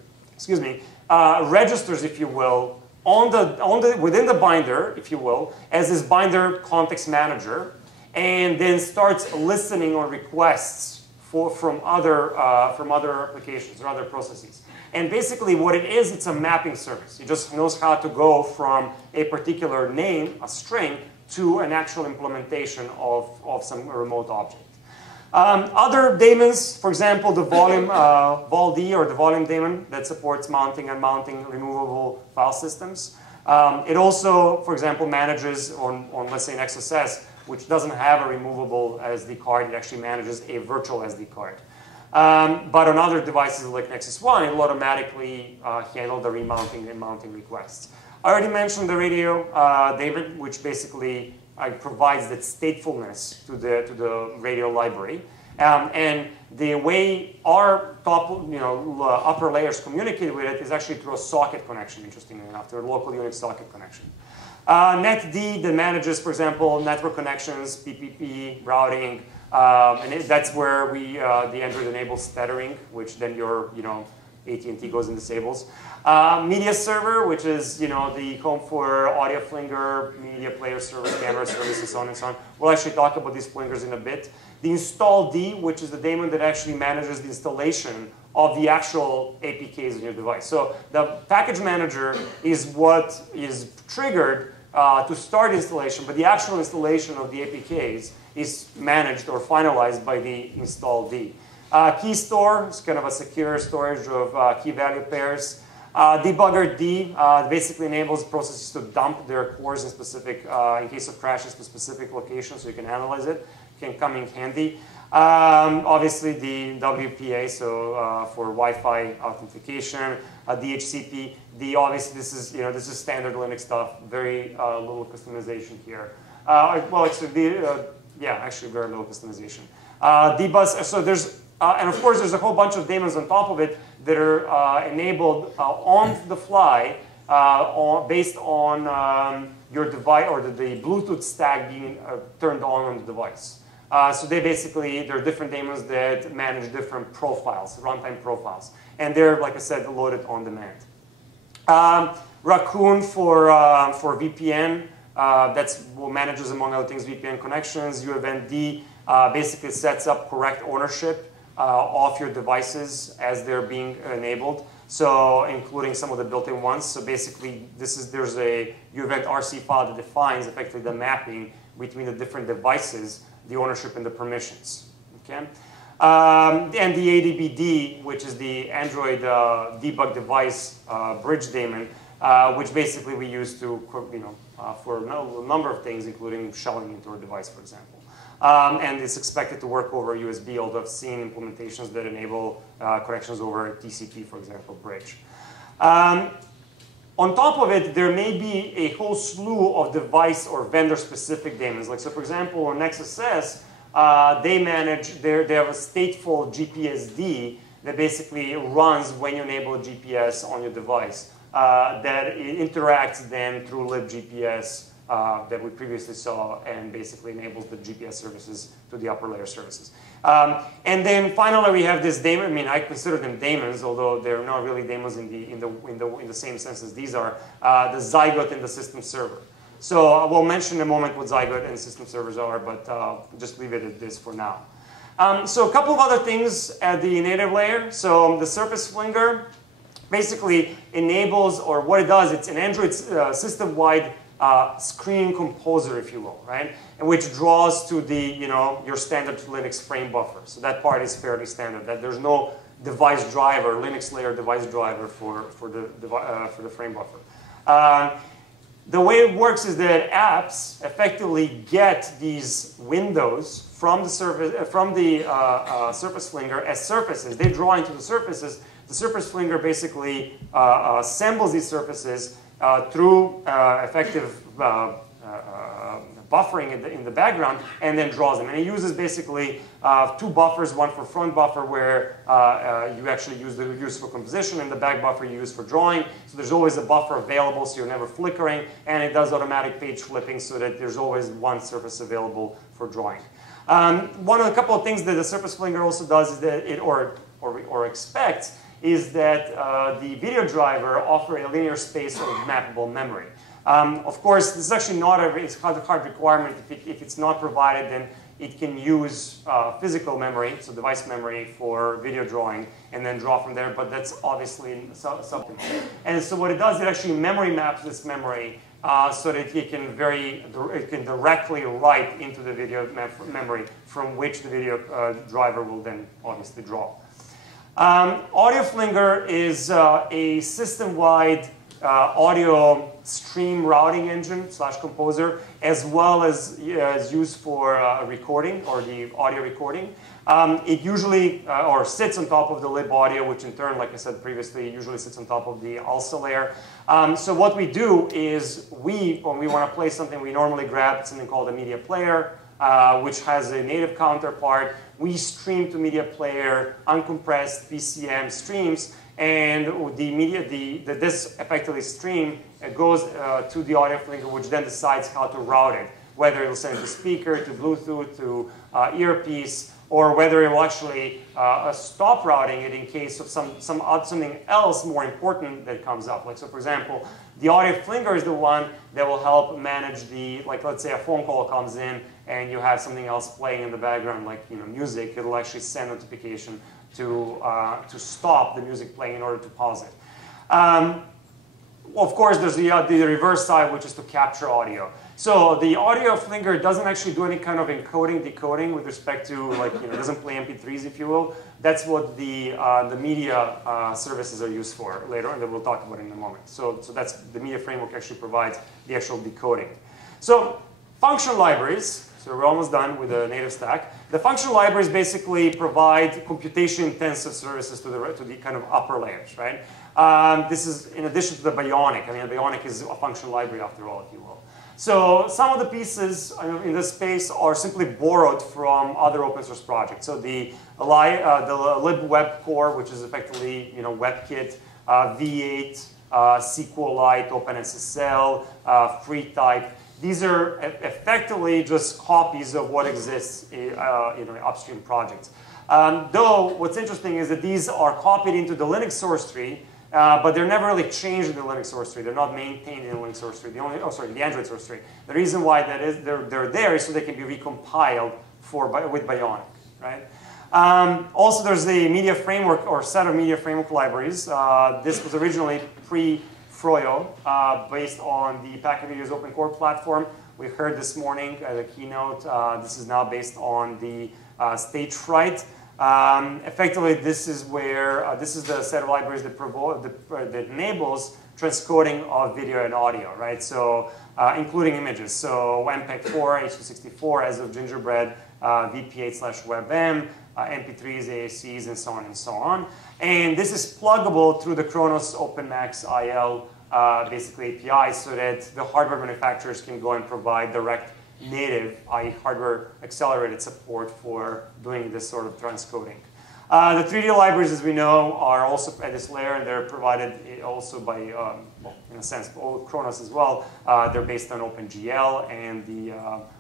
registers, if you will, within the binder, if you will, as this binder context manager, and then starts listening on requests from other applications or other processes. And basically what it is, it's a mapping service. It just knows how to go from a particular name, a string, to an actual implementation of some remote object. Other daemons, for example, the volume vol-d or the volume daemon that supports mounting and unmounting removable file systems. It also, for example, manages on let's say an XSS, which doesn't have a removable SD card. It actually manages a virtual SD card. But on other devices like Nexus One, it will automatically handle the remounting and mounting requests. I already mentioned the radio daemon, which basically provides that statefulness to the radio library. And the way our upper layers communicate with it is actually through a socket connection, interestingly enough, through a local Unix socket connection. NetD that manages, for example, network connections, PPP, routing, and that's where the Android enables tethering, which then your AT&T goes and disables. Media server, which is the home for audio flinger, media player service, camera service, and so on and so on. We'll actually talk about these flingers in a bit. The install D, which is the daemon that actually manages the installation of the actual APKs on your device. So the package manager is what is triggered to start installation, but the actual installation of the APKs is managed or finalized by the install D. Key store is kind of a secure storage of key value pairs. Debugger D basically enables processes to dump their cores in specific, in case of crashes, to specific locations so you can analyze it. Can come in handy. Obviously, the WPA, so for Wi-Fi authentication, DHCP. Obviously, this is standard Linux stuff. Very little customization here. Well, actually, yeah, actually very little customization. Dbus. So there's and of course, there's a whole bunch of daemons on top of it that are enabled on the fly based on your device or the Bluetooth stack being turned on the device. So there are different daemons that manage different profiles, runtime profiles. And they're, like I said, loaded on demand. Raccoon for VPN. That's what manages, among other things, VPN connections. UEVent-D basically sets up correct ownership of your devices as they're being enabled. So including some of the built-in ones. So basically, there's a UEVent RC file that defines effectively the mapping between the different devices, the ownership and the permissions. Okay, and the ADBD, which is the Android debug device bridge daemon, which basically we use to for a number of things, including shelling into a device, for example. And it's expected to work over USB, although I've seen implementations that enable connections over TCP, for example, bridge. On top of it, there may be a whole slew of device or vendor-specific daemons. Like, so for example, on Nexus S, they have a stateful GPSD that basically runs when you enable a GPS on your device. That interacts then through libGPS that we previously saw and basically enables the GPS services to the upper layer services. And then finally, we have this daemon. I mean, I consider them daemons, although they're not really daemons in the same sense as these are. The Zygote and the system server. So we'll mention in a moment what Zygote and system servers are, but just leave it at this for now. So a couple of other things at the native layer. So the Surface Flinger basically enables, or what it does, it's an Android system-wide screen composer, if you will, right? And which draws to the, your standard Linux frame buffer. So that part is fairly standard. That there's no device driver, Linux layer device driver for the frame buffer. The way it works is that apps effectively get these windows from the Surface Flinger as surfaces. They draw into the surfaces. The Surface Flinger basically assembles these surfaces through effective buffering in the background, and then draws them. And it uses basically two buffers, one for front buffer where you actually use for composition, and the back buffer you use for drawing. So there's always a buffer available, so you're never flickering, and it does automatic page flipping so that there's always one surface available for drawing. One of the couple of things that the Surface Flinger also does is that it, or expects, is that the video driver offers a linear space of mappable memory. Of course, this is actually not a hard requirement. If it's not provided, then it can use physical memory, so device memory for video drawing, and then draw from there, but that's obviously something. And so what it does, it actually memory maps this memory so that it can directly write into the video memory from which the video driver will then obviously draw. Audio Flinger is a system-wide audio stream routing engine / composer, as well as used for recording or the audio recording. It usually or sits on top of the lib audio, which in turn, like I said previously, usually sits on top of the ALSA layer. So what we do is when we want to play something, we normally grab something called a media player, which has a native counterpart. We stream to media player uncompressed VCM streams, and this effectively stream goes to the Audio Flinger, which then decides how to route it, whether it will send it to speaker, to Bluetooth, to earpiece, or whether it will actually stop routing it in case of something else more important that comes up. Like, so for example, the Audio Flinger is the one that will help manage like let's say a phone call comes in and you have something else playing in the background, like music. It'll actually send notification to stop the music playing in order to pause it. Of course, there's the reverse side, which is to capture audio. So the Audio Flinger doesn't actually do any kind of encoding, decoding with respect to, like, it doesn't play MP3s, if you will. That's what the media services are used for later on, that we'll talk about in a moment. So that's the media framework actually provides the actual decoding. So function libraries. So we're almost done with the native stack. The functional libraries basically provide computation-intensive services to the kind of upper layers, right? This is in addition to the Bionic. I mean, Bionic is a functional library after all, if you will. So some of the pieces in this space are simply borrowed from other open source projects. So the libweb core, which is effectively WebKit, V8, SQLite, OpenSSL, FreeType. These are effectively just copies of what exists in upstream projects. Though what's interesting is that these are copied into the Linux source tree, but they're never really changed in the Linux source tree. They're not maintained in the Linux source tree. The Android source tree. The reason why they're there is so they can be recompiled with Bionic, right? Also, there's the media framework or set of media framework libraries. This was originally pre-Froyo, based on the Packet Media's open core platform. We heard this morning at the keynote. This is now based on the StageFright. Effectively, this is where this is the set of libraries that enables transcoding of video and audio, right? So, including images. So, MPEG-4, H.264 as of Gingerbread, VP8/WebM, MP3s, AACs, and so on and so on. And this is pluggable through the Kronos OpenMax IL basically API, so that the hardware manufacturers can go and provide direct native, i.e. hardware accelerated support for doing this sort of transcoding. The 3D libraries, as we know, are also at this layer, and they're provided also by, well, in a sense, Kronos as well. They're based on OpenGL, and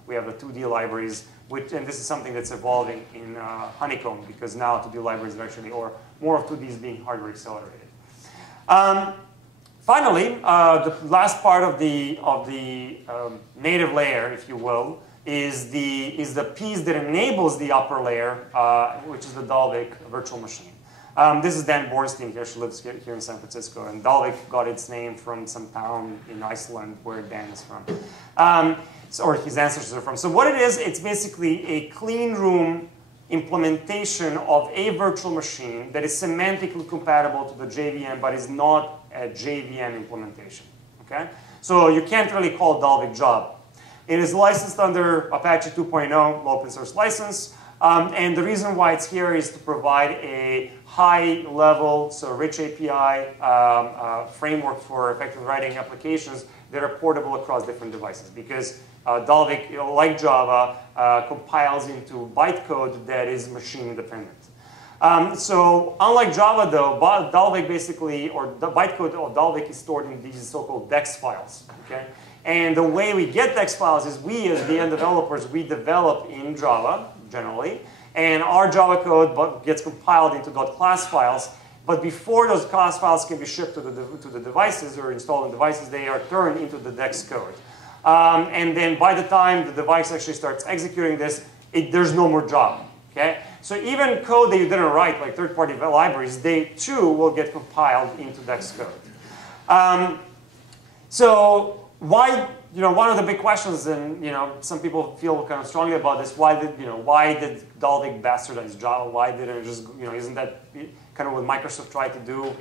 we have the 2D libraries, and this is something that's evolving in Honeycomb, because now 2D libraries are actually, or more of 2D is being hardware accelerated. Finally, the last part of the native layer, if you will, is the piece that enables the upper layer, which is the Dalvik virtual machine. This is Dan Bornstein. He actually lives here in San Francisco, and Dalvik got its name from some town in Iceland where Dan is from, or his ancestors are from. So what it is, it's basically a clean room implementation of a virtual machine that is semantically compatible to the JVM, but is not a JVM implementation. Okay, so you can't really call Dalvik Java. It is licensed under Apache 2.0 open source license, and the reason why it's here is to provide a high-level, so rich API framework for effective writing applications that are portable across different devices. Because Dalvik, like Java, compiles into bytecode that is machine independent. So unlike Java, though, Dalvik basically, or the bytecode of Dalvik is stored in these so-called DEX files. Okay? And the way we get DEX files is we, as the end developers, we develop in Java, generally, and our Java code gets compiled into .class files. But before those class files can be shipped to the devices or installed on devices, they are turned into the DEX code. And then by the time the device actually starts executing this, there's no more Java. Okay? So even code that you didn't write, like third-party libraries, they too will get compiled into DEX code. So why, one of the big questions, and some people feel kind of strongly about this, why did Dalvik bastardize Java? Why didn't it just, isn't that kind of what Microsoft tried to do,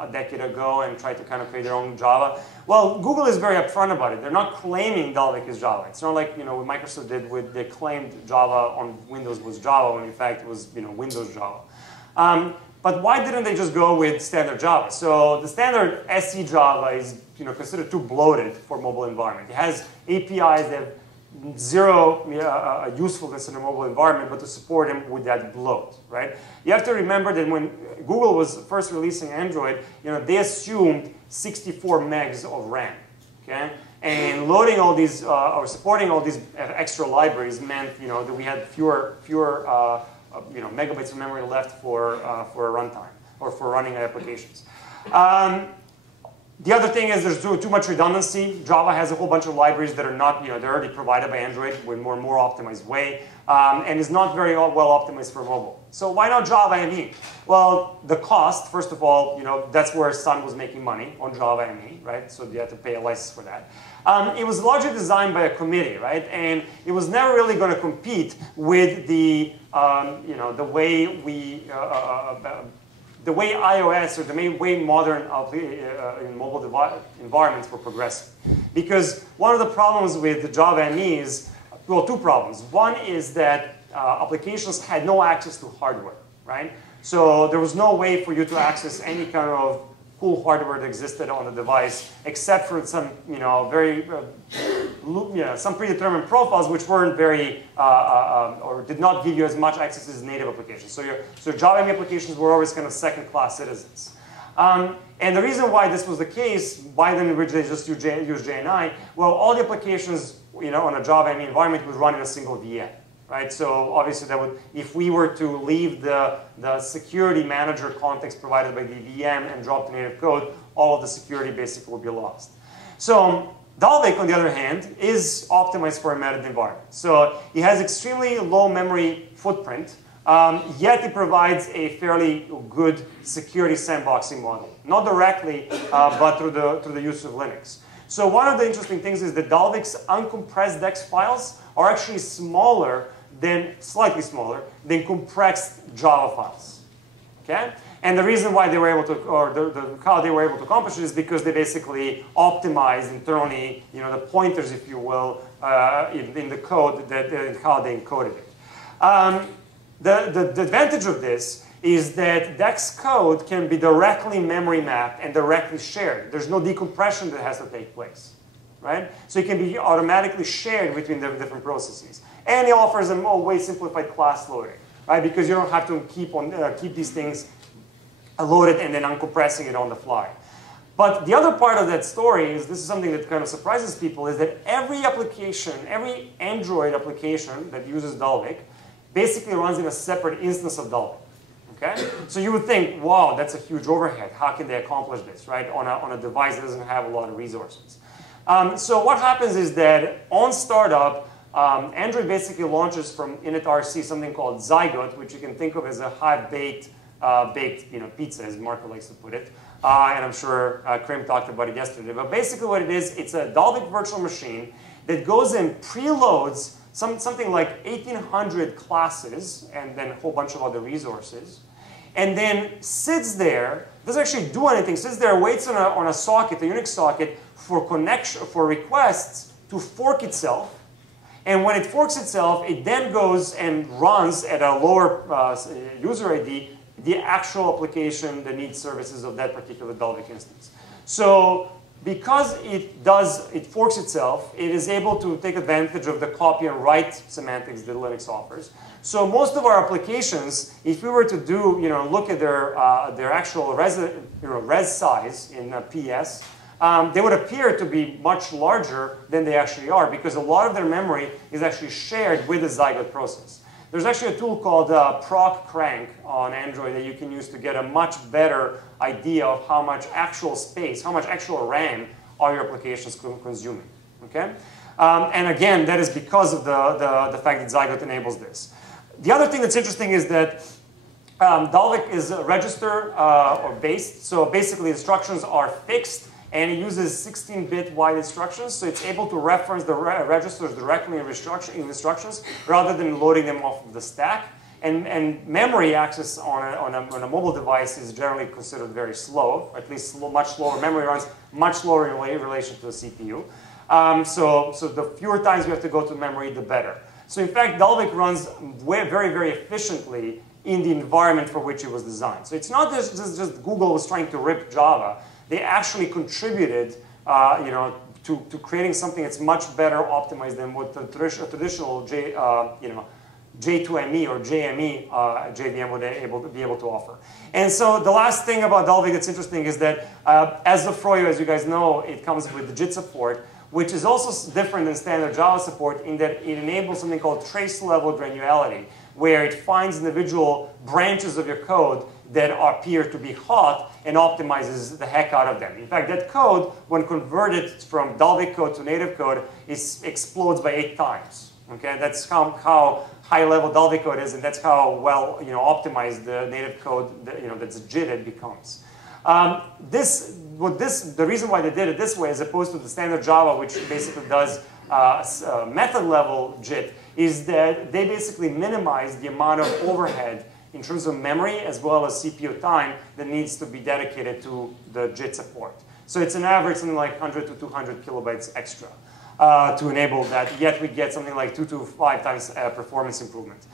a decade ago and tried to kind of create their own Java? Well, Google is very upfront about it. They're not claiming Dalvik is Java. It's not like, what Microsoft did with, they claimed Java on Windows was Java, when in fact it was, Windows Java. But why didn't they just go with standard Java? So the standard SE Java is, considered too bloated for mobile environment. It has APIs that have zero usefulness in a mobile environment, but to support them with that bloat, right? You have to remember that when Google was first releasing Android, they assumed 64 megs of RAM, okay? And loading all these, or supporting all these extra libraries meant, that we had fewer megabytes of memory left for a runtime, or for running applications. The other thing is there's too much redundancy. Java has a whole bunch of libraries that are not, they're already provided by Android with more optimized way, and is not very well optimized for mobile. So why not Java ME? Well, the cost, first of all, that's where Sun was making money, on Java ME, right? So you had to pay a license for that. It was largely designed by a committee, right? And it was never really going to compete with the way iOS or the way modern in mobile environments were progressing. Because one of the problems with Java ME is well, two problems. One is that applications had no access to hardware, right? So there was no way for you to access any kind of cool hardware that existed on the device, except for some, some predetermined profiles which weren't very, or did not give you as much access as native applications. So your Java applications were always kind of second-class citizens. And the reason why this was the case, why then originally just use JNI, well, all the applications, on a Java environment would run in a single VM. Right? So obviously that would, if we were to leave the security manager context provided by the VM and drop the native code, all of the security basically would be lost. So Dalvik, on the other hand, is optimized for embedded environment. So it has extremely low memory footprint, yet it provides a fairly good security sandboxing model. Not directly, but through the use of Linux. So one of the interesting things is that Dalvik's uncompressed DEX files are actually slightly smaller than compressed Java files. Okay? And the reason why they were able to, or how they were able to accomplish it is because they basically optimized internally, the pointers, if you will, in the code, how they encoded it. The advantage of this is that DEX code can be directly memory mapped and directly shared. There's no decompression that has to take place. Right? So it can be automatically shared between the different processes. And it offers a more way simplified class loading, right? Because you don't have to keep these things loaded and then uncompressing it on the fly. But the other part of that story is, this is something that kind of surprises people, is that every application, every Android application that uses Dalvik basically runs in a separate instance of Dalvik. Okay? So you would think, wow, that's a huge overhead. How can they accomplish this, right? On a device that doesn't have a lot of resources. So what happens is that on startup, Android basically launches from initRC something called Zygote, which you can think of as a half-baked pizza, as Marco likes to put it. And I'm sure Krim talked about it yesterday. But basically what it is, it's a Dalvik virtual machine that goes and preloads something like 1,800 classes and then a whole bunch of other resources. And then sits there, doesn't actually do anything, sits there, waits on a socket, a Unix socket, for requests to fork itself. And when it forks itself, it then goes and runs at a lower user ID the actual application that needs services of that particular Dalvik instance. So because it forks itself, it is able to take advantage of the copy and write semantics that Linux offers. So most of our applications, if we were to do, look at their actual res size in PS, they would appear to be much larger than they actually are, because a lot of their memory is actually shared with the Zygote process. There's actually a tool called proc crank on Android that you can use to get a much better idea of how much actual space, how much actual RAM are your applications consuming. Okay? And again, that is because of the fact that Zygote enables this. The other thing that's interesting is that Dalvik is register or based. So basically instructions are fixed, and it uses 16-bit wide instructions, so it's able to reference the registers directly in instructions rather than loading them off of the stack. And memory access on a mobile device is generally considered very slow, or at least much slower. Memory runs much slower in relation to the CPU. So the fewer times we have to go to memory, the better. So in fact, Dalvik runs very, very efficiently in the environment for which it was designed. So it's not just Google was trying to rip Java. They actually contributed, to creating something that's much better optimized than what the traditional J2ME or JME JVM would be able to offer. And so the last thing about Dalvik that's interesting is that as of Froyo, as you guys know, it comes with the Jit support, which is also different than standard Java support in that it enables something called trace level granularity, where it finds individual branches of your code that appear to be hot and optimizes the heck out of them. In fact, that code, when converted from Dalvik code to native code, explodes by 8 times. Okay, that's how high-level Dalvik code is, and that's how well optimized the native code that's JITted becomes. The reason why they did it this way, as opposed to the standard Java, which basically does method-level JIT, is that they basically minimize the amount of overhead in terms of memory as well as CPU time that needs to be dedicated to the JIT support. So it's an average something like 100 to 200 kilobytes extra. to enable that, yet we get something like 2 to 5 times performance improvement.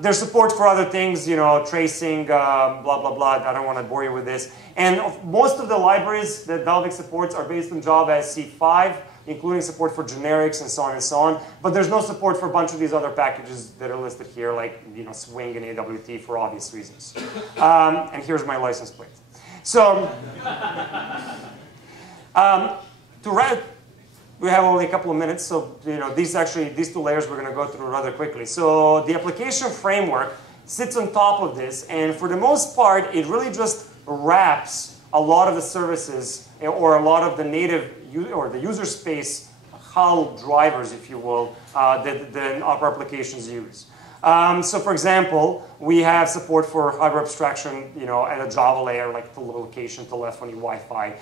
There's support for other things, you know, tracing, blah, blah, blah. I don't want to bore you with this. And most of the libraries that Dalvik supports are based on Java SC5, including support for generics and so on and so on. But there's no support for a bunch of these other packages that are listed here, like, you know, Swing and AWT for obvious reasons. And here's my license plate. So, we have only a couple of minutes, so you know these 2 layers we're going to go through rather quickly. So the application framework sits on top of this, and for the most part, it really just wraps a lot of the services or a lot of the native or the user space HAL drivers, if you will, that our applications use. So for example, we have support for hardware abstraction, you know, at a Java layer like location, telephony, Wi-Fi,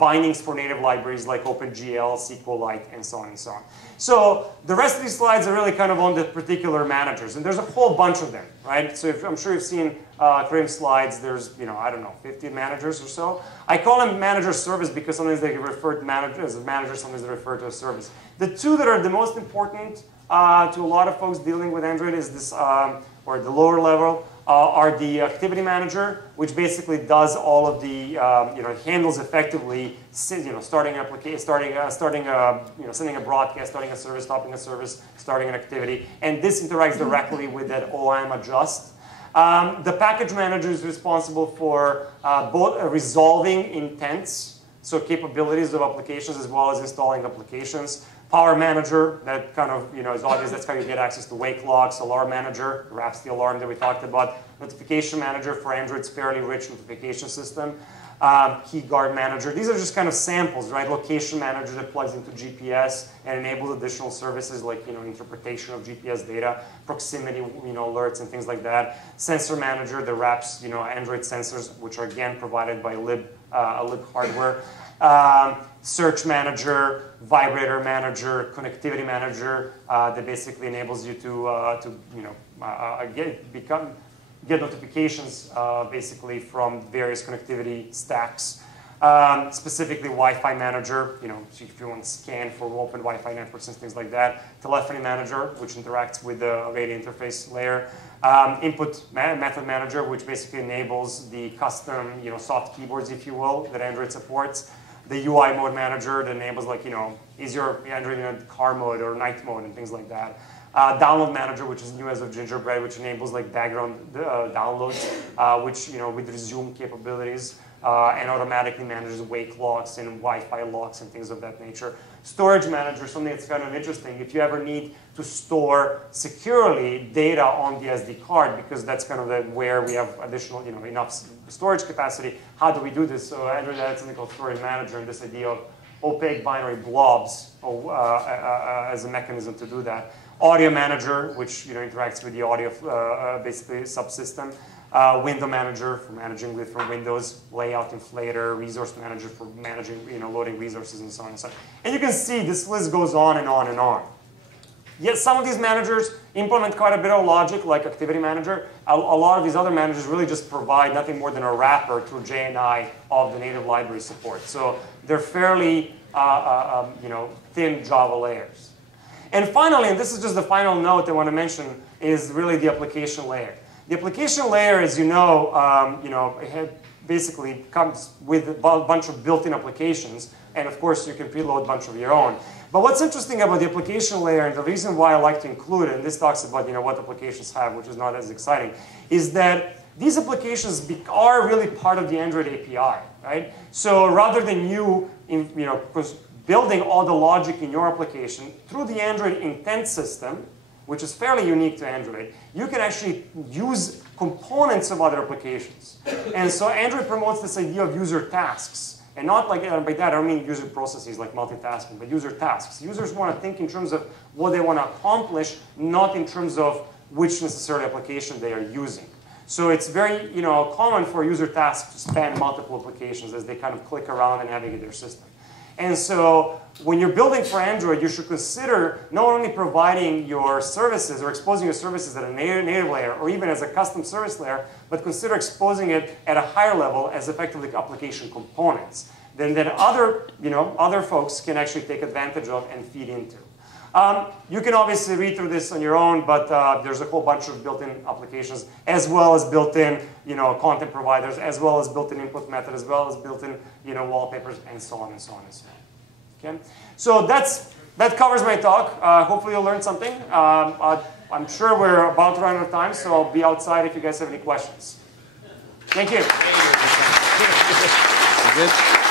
bindings for native libraries like OpenGL, SQLite, and so on and so on. So the rest of these slides are really kind of on the particular managers, and there's a whole bunch of them, right? So I'm sure you've seen Karim's slides. There's, you know, I don't know, 50 managers or so. I call them manager service because sometimes they refer to as a manager, sometimes they refer to a service. The 2 that are the most important to a lot of folks dealing with Android is this, or the lower level, are the activity manager, which basically does all of the, you know, handles effectively, you know, starting an application, sending a broadcast, starting a service, stopping a service, starting an activity, and this interacts directly with that OM adjust. The package manager is responsible for both resolving intents, so capabilities of applications as well as installing applications. Power manager, that kind of, you know, is obvious. That's how you get access to wake locks. Alarm manager wraps the alarm that we talked about. Notification manager for Android's fairly rich notification system. Key guard manager. These are just kind of samples, right? Location manager that plugs into GPS and enables additional services like, you know, interpretation of GPS data, proximity, you know, alerts and things like that. Sensor manager that wraps, you know, Android sensors, which are again provided by lib hardware. Search manager, vibrator manager, connectivity manager that basically enables you to you know, get notifications basically from various connectivity stacks. Specifically Wi-Fi manager, you know, so if you want to scan for open Wi-Fi networks and things like that. Telephony manager, which interacts with the radio interface layer. Input method manager, which basically enables the custom, you know, soft keyboards, if you will, that Android supports. The UI mode manager that enables, like, you know, is your Android in a car mode or night mode and things like that. Download manager, which is new as of Gingerbread, which enables like background downloads, which, you know, with resume capabilities, and automatically manages wake locks and Wi-Fi locks and things of that nature. Storage manager, something that's kind of interesting. If you ever need to store securely data on the SD card, because that's kind of where we have additional, you know, enough storage capacity, how do we do this? So Android had something called storage manager, and this idea of opaque binary blobs as a mechanism to do that. Audio manager, which, you know, interacts with the audio basically subsystem. Window manager for managing different windows, layout inflator, resource manager for managing, you know, loading resources and so on and so on. And you can see this list goes on and on and on. Yet some of these managers implement quite a bit of logic, like activity manager. A lot of these other managers really just provide nothing more than a wrapper through JNI of the native library support. So they're fairly, you know, thin Java layers. And finally, and this is just the final note I want to mention, is really the application layer. The application layer, as you know, it basically comes with a bunch of built-in applications, and of course you can preload a bunch of your own. But what's interesting about the application layer, and the reason why I like to include it, and this talks about, you know, what applications have, which is not as exciting, is that these applications are really part of the Android API, right? So rather than you, building all the logic in your application through the Android intent system, which is fairly unique to Android, you can actually use components of other applications. And so Android promotes this idea of user tasks. And not like, by that I don't mean user processes like multitasking, but user tasks. Users want to think in terms of what they want to accomplish, not in terms of which necessarily application they are using. So it's very, you know, common for user tasks to span multiple applications as they kind of click around and navigate their system. And so when you're building for Android, you should consider not only providing your services or exposing your services at a native layer or even as a custom service layer, but consider exposing it at a higher level as effectively application components. then other folks can actually take advantage of and feed into. You can obviously read through this on your own, but there's a whole bunch of built-in applications, as well as built-in content providers, as well as built-in input method, as well as built-in wallpapers, and so on and so on and so on. Okay, so that covers my talk. Hopefully you'll learn something. I'm sure we're about to run out of time, so I'll be outside if you guys have any questions. Thank you. Good.